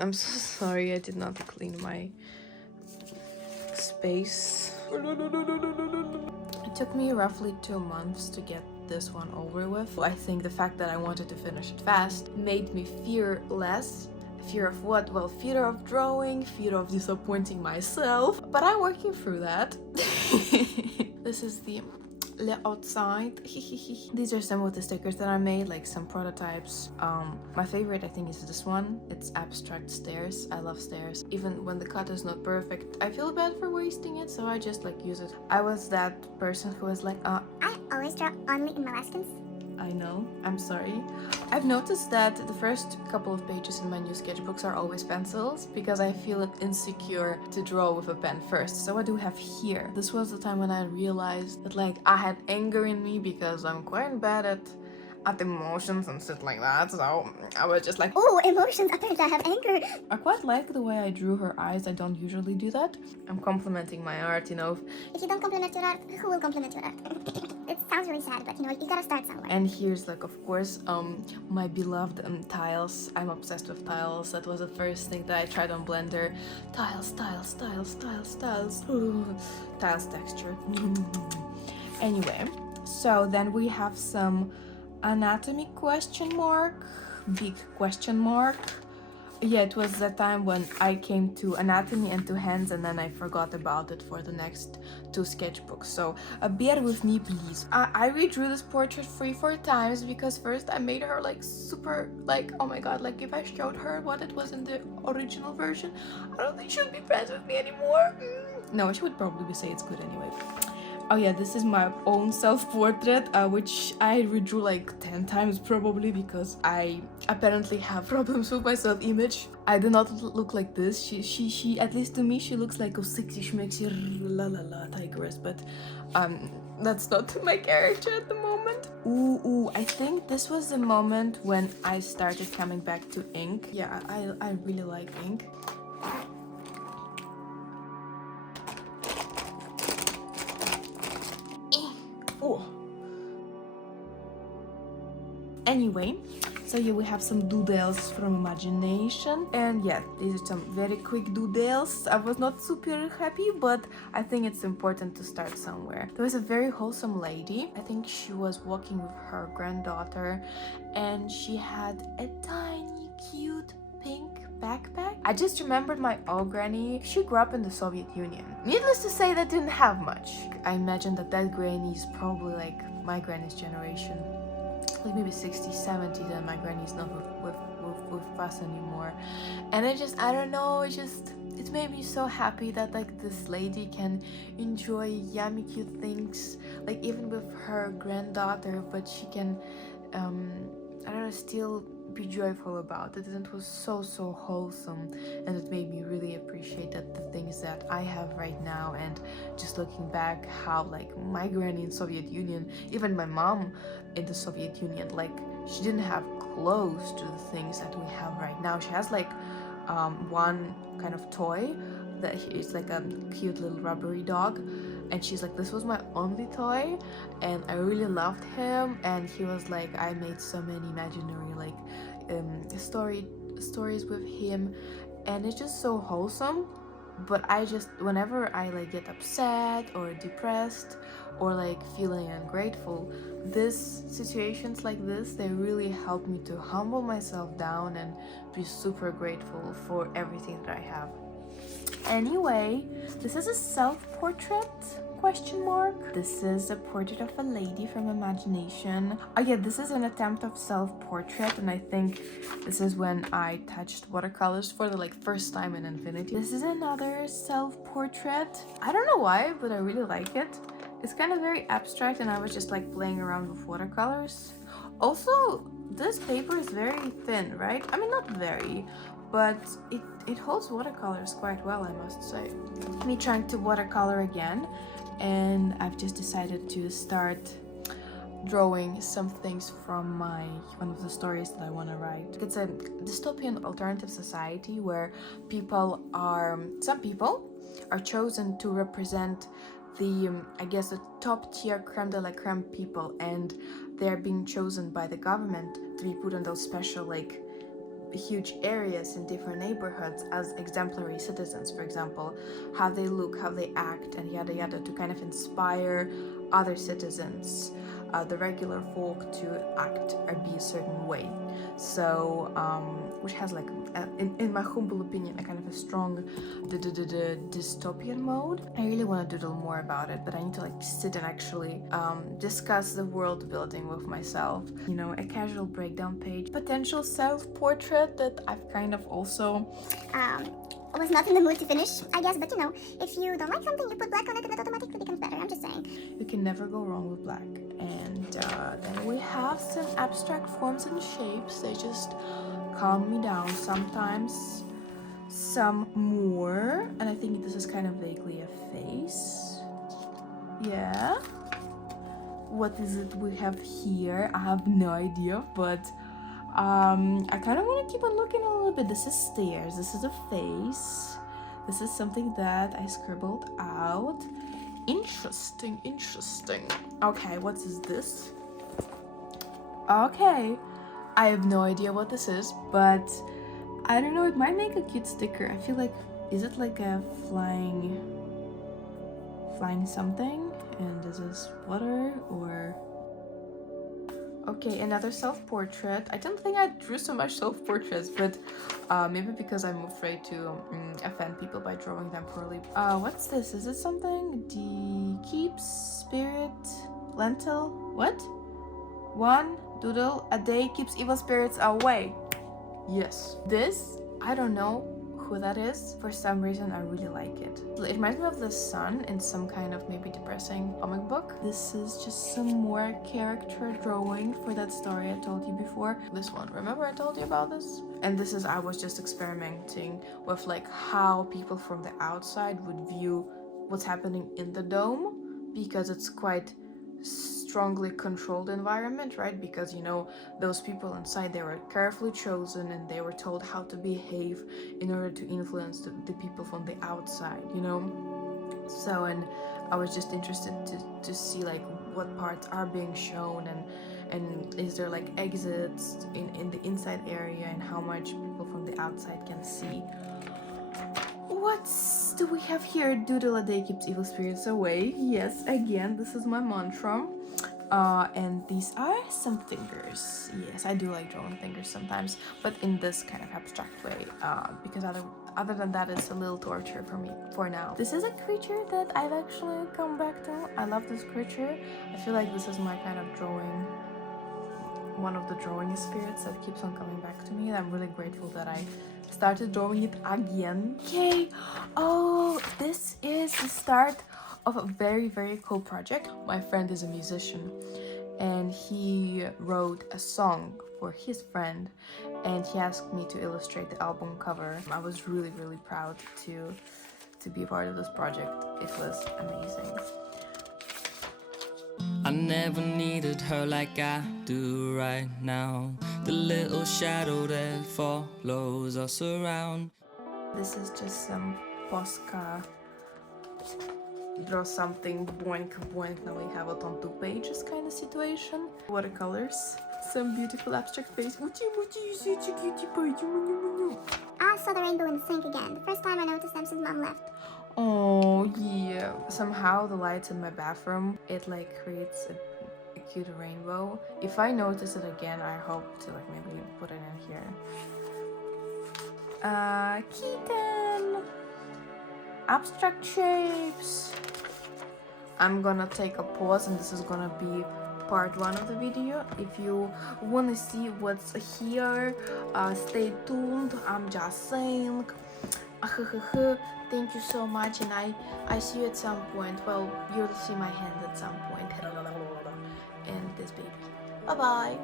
I'm so sorry I did not clean my space. It took me roughly 2 months to get this one over with. I think the fact that I wanted to finish it fast made me fear less. Fear of what? Well, fear of drawing, fear of disappointing myself. But I'm working through that. This is the outside. These are some of the stickers that I made, like some prototypes. My favorite I think is this one. It's abstract stairs. I love stairs. Even when the cut is not perfect, I feel bad for wasting it, so I just like use it. I was that person who was like, I always draw only in Molaskins. I know, I'm sorry. I've noticed that the first couple of pages in my new sketchbooks are always pencils because I feel insecure to draw with a pen first. So what do we have here? This was the time when I realized that like I had anger in me because I'm quite bad at emotions and shit like that, so I was just like, oh, emotions, apparently I have anger. I quite like the way I drew her eyes. I don't usually do that. I'm complimenting my art, you know. If you don't compliment your art, who will compliment your art? It sounds really sad, but you know, you gotta start somewhere. And here's like, of course, my beloved tiles. I'm obsessed with tiles. That was the first thing that I tried on Blender. Tiles. Tiles texture. Anyway, so then we have some anatomy question mark, big question mark. Yeah, it was the time when I came to anatomy and to hands, and then I forgot about it for the next 2 sketchbooks. So bear with me, please. I redrew this portrait 3-4 times because first I made her like super, like, oh my god, like if I showed her what it was in the original version, I don't think she would be friends with me anymore. No, she would probably say it's good anyway. Oh yeah, this is my own self-portrait, which I redrew like 10 times probably because I apparently have problems with my self-image. I do not look like this. She at least to me, she looks like a sexy schmexy la la la tigress, but that's not my character at the moment. Ooh, I think this was the moment when I started coming back to ink. Yeah, I really like ink. Oh. Anyway, so here we have some doodles from imagination, and yeah, these are some very quick doodles. I was not super happy, but I think it's important to start somewhere. There was a very wholesome lady. I think she was walking with her granddaughter, and she had a tiny cute pink backpack. I just remembered my old granny. She grew up in the Soviet Union. Needless to say, that didn't have much. I imagine that granny is probably like my granny's generation, like maybe 60, 70, then my granny's not with us anymore. And I don't know, it made me so happy that like this lady can enjoy yummy cute things, like even with her granddaughter, but she can I don't know, still be joyful about it. And it was so wholesome, and it made me really appreciate that the things that I have right now. And just looking back, how like my granny in Soviet Union, even my mom in the Soviet Union, like she didn't have close to the things that we have right now. She has like one kind of toy that is like a cute little rubbery dog, and she's like, this was my only toy and I really loved him. And he was like, I made so many imaginary like stories with him, and it's just so wholesome. But whenever I like get upset or depressed or like feeling ungrateful, these situations like this, they really help me to humble myself down and be super grateful for everything that I have. Anyway, this is a self-portrait question mark. This is a portrait of a lady from imagination. Oh yeah, this is an attempt of self-portrait, and I think this is when I touched watercolors for the like first time in Infinity. This is another self-portrait. I don't know why, but I really like it. It's kind of very abstract, and I was just like playing around with watercolors. Also, this paper is very thin, right? I mean, not very, but it holds watercolors quite well, I must say. Me trying to watercolor again, and I've just decided to start drawing some things from one of the stories that I want to write. It's a dystopian alternative society where some people are chosen to represent the I guess the top tier creme de la creme people, and they're being chosen by the government to be put on those special like huge areas in different neighborhoods as exemplary citizens, for example, how they look, how they act, and yada yada, to kind of inspire other citizens, the regular folk, to act or be a certain way. So which has like in my humble opinion a kind of a strong dystopian mode. I really want to doodle more about it, but I need to like sit and actually discuss the world building with myself. You know, a casual breakdown page, potential self-portrait that I've kind of also was not in the mood to finish, I guess, but you know, if you don't like something, you put black on it and it automatically becomes better. I'm just saying. You can never go wrong with black. And then we have some abstract forms and shapes. They just calm me down sometimes. Some more, and I think this is kind of vaguely a face. Yeah. What is it we have here? I have no idea, but I kind of want to keep on looking a little bit. This is stairs, this is a face, this is something that I scribbled out. Interesting. Okay, what is this? Okay, I have no idea what this is, but I don't know, it might make a cute sticker. I feel like, is it like a flying something? And this is water, or... Okay, another self-portrait. I don't think I drew so much self-portraits, but maybe because I'm afraid to offend people by drawing them poorly. What's this? Is it something? Keeps, spirit, lentil? What? One doodle a day keeps evil spirits away. Yes. This, I don't know who that is. For some reason, I really like it. It reminds me of the sun in some kind of maybe depressing comic book. This is just some more character drawing for that story I told you before. This one, remember I told you about this? And this is, I was just experimenting with like how people from the outside would view what's happening in the dome, because it's quite strongly controlled environment, right? Because, you know, those people inside, they were carefully chosen and they were told how to behave in order to influence the people from the outside, you know? So, and I was just interested to see like what parts are being shown, and is there like exits in the inside area, and how much people from the outside can see. What do we have here? Doodle a day keeps evil spirits away. Yes, again, this is my mantra. And these are some fingers. Yes, I do like drawing fingers sometimes, but in this kind of abstract way, because other than that, it's a little torture for me for now. This is a creature that I've actually come back to. I love this creature. I feel like this is my kind of drawing, one of the drawing spirits that keeps on coming back to me. And I'm really grateful that I started drawing it again. Okay, oh, this is the start of a very, very cool project. My friend is a musician and he wrote a song for his friend, and he asked me to illustrate the album cover. I was really, really proud to be a part of this project. It was amazing. I never needed her like I do right now. The little shadow that follows us around. This is just some Posca. Draw something, boink, boink, now we have it on 2 pages kind of situation. Watercolors, some beautiful abstract face. You're such a cutie pie. I saw the rainbow in the sink again. The first time I noticed them since Mom left. Oh yeah. Somehow the lights in my bathroom, it like creates a cute rainbow. If I notice it again, I hope to like maybe put it in here. Kitten. Abstract shapes. I'm gonna take a pause, and this is gonna be part 1 of the video. If you wanna see what's here, stay tuned. I'm just saying. Thank you so much, and I see you at some point. Well, you'll see my hand at some point. And this baby. Bye bye.